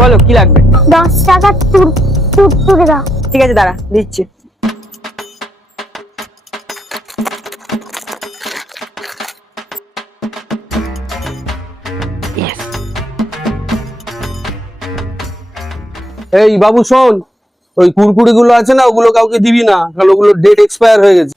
বলো কি লাগবে? 10 টাকা তুড়তুড়ে দাও। ঠিক আছে দাঁড়া দিচ্ছি। এই বাবু শোন, ওই কুরকুরি গুলো আছে না, ওগুলো কাউকে দিবি না, কারণ ওগুলো ডেট এক্সপায়ার হয়ে গেছে।